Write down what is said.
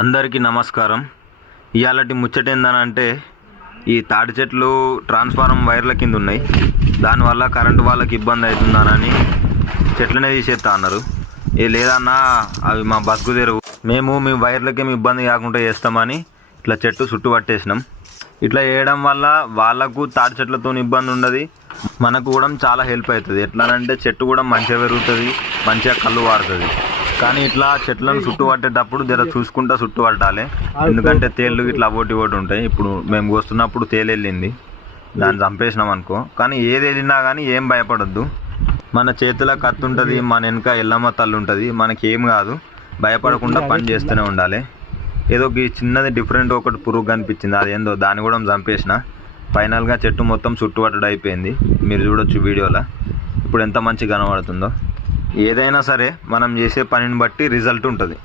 అందరికీ నమస్కారం. ఇయాలటి ముచ్చట ఏందనంటే ఈ తాటి చెట్లు ట్రాన్స్ఫార్మర్ వైర్ల కింద ఉన్నాయి. దానివల్ల కరెంటు వాళ్ళకి ఇబ్బంది అవుతుందనని చెట్లనే తీసేస్తా అన్నారు. లేదన్నా అవి మా బతుకు తెరువు, మేము మీ వైర్లకేమి ఇబ్బంది కాకుండా చేస్తామని ఇట్లా చెట్టు చుట్టూ పట్టేసినాం. ఇట్లా చేయడం వల్ల వాళ్ళకు తాటి చెట్లతో ఇబ్బంది ఉండదు, మనకు కూడా చాలా హెల్ప్ అవుతుంది. ఎట్లానంటే చెట్టు కూడా మంచిగా పెరుగుతుంది, మంచిగా కళ్ళు వాడుతుంది. కానీ ఇట్లా చెట్లను చుట్టూ పట్టేటప్పుడు జర చూసుకుంటా చుట్టూ పట్టాలి, ఎందుకంటే తేళ్ళు ఇట్లా ఓటి ఉంటాయి. ఇప్పుడు మేము కోస్తున్నప్పుడు తేలు వెళ్ళింది, దాన్ని చంపేసినాం అనుకో. కానీ ఏది వెళ్ళినా కానీ ఏం భయపడొద్దు, మన చేతిలో కత్తి ఉంటుంది, మన వెనక ఎల్లమ్మ తల్లి ఉంటుంది, మనకి ఏం కాదు. భయపడకుండా పని చేస్తూనే ఉండాలి. ఏదో ఈ చిన్నది డిఫరెంట్ ఒకటి పురుగు కనిపించింది, అదేందో దాన్ని కూడా చంపేసిన. ఫైనల్గా చెట్టు మొత్తం చుట్టుపట్టడం అయిపోయింది, మీరు చూడొచ్చు వీడియోలో. ఇప్పుడు ఎంత మంచిగా కనబడుతుందో. ఏదైనా సరే మనం చేసే పనిని బట్టి రిజల్ట్ ఉంటుంది.